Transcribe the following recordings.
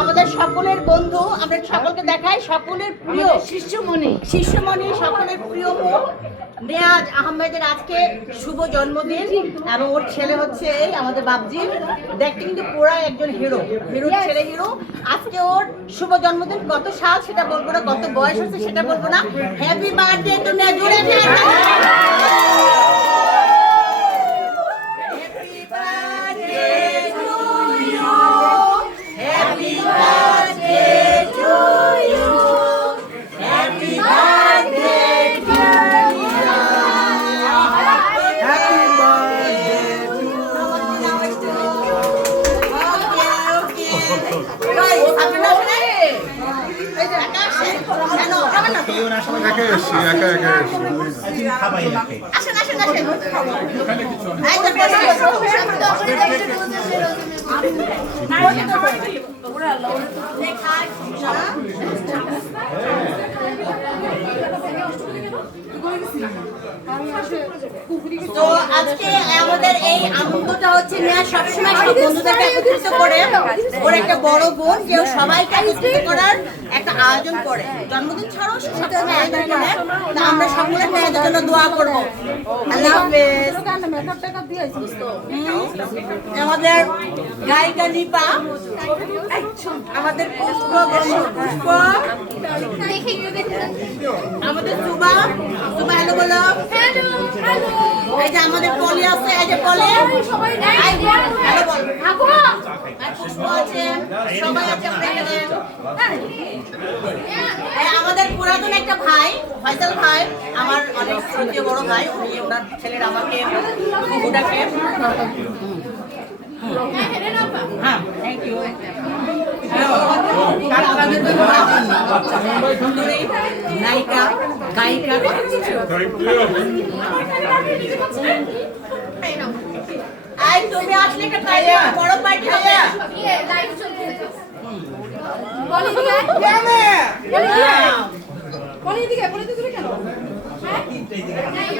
আমাদের সকলের বন্ধু, আমরা সকলকে দেখাই, সকলের প্রিয় শিষ্যমণি সকলের প্রিয় মুখ নেয়াজ আহমেদের আজকে শুভ জন্মদিন এবং ওর ছেলে হচ্ছে এই আমাদের বাবজি। দেখতে কিন্তু পুরা একজন হিরোর ছেলে হিরো। আজকে ওর শুভ জন্মদিন। কত সাল সেটা বলবো না, কত বয়স হচ্ছে সেটা বলবো না। Happy birthday to Neyaz. জুড়ে তো আজকে আমাদের এই আনন্দটা হচ্ছে নেয়া সবসময় সব বন্ধুদেরকে একত্রিত করে ওর একটা বড় বোন কেউ সবাইকে একত্রিত করার একটা আয়োজন করে। জন্মদিন ছাড়াও সে সবসময় আয়োজন করে। তা আমরা সকলে মেয়েদের জন্য দোয়া করবো। আল্লাহ হাফেজ। আমাদের গায়িকা নিপা, আমাদের পুষ্প, আমাদের সুবা হ্যালো বলো। এই যে আমাদের পলি আছে, এই যে পলি হ্যালো বল। পুষ্প আছে, সবাই আছে আমাদের পুরাতন একটা ভাই ফয়সাল ভাই, আমার অনেক শ্রদ্ধেয় বড় ভাই। উনি ওনার ছেলের আমাকে ডাকে। হ্যাঁ, থ্যাংক ইউ। নায়িকা, গায়িকা, তুমি আসলে একটা বড় পার্টি হবে।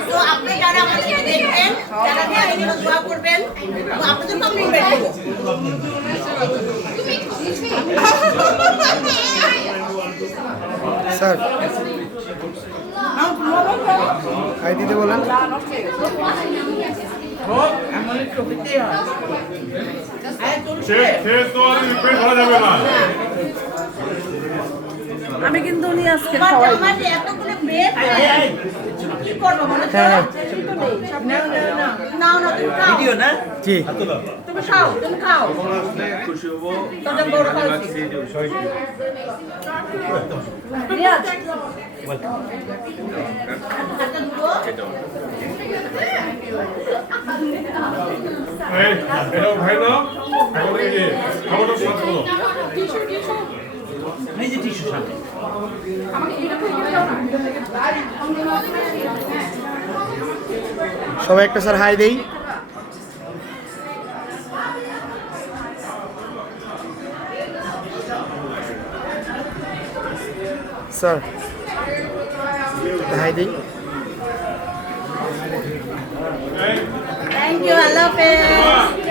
তো আপনি যারা আমাদের দেখবেন, যারা দোয়া করবেন, আপনাদের তো আমি ইনভাইট করব। স্যার হাই দিতে বলেন। আমি কিন্তু উনি আজকে এতগুলো মেয়ে কি করবো মনে হচ্ছে? নাও না, তুমি খাও। ভিডিও না জি তুমি খাও, তুমি খাও। খুশি হব তোদের বড় খাওয়াচ্ছি। রিয়াজ ভাই না এখন এই যে খাবারটা সাথ করো। এই যে টিস্যু সাথে সবাই একটা স্যার হাই দেই। স্যার হাই দেই। থ্যাংক ইউ, আল্লাহ হাফেজ।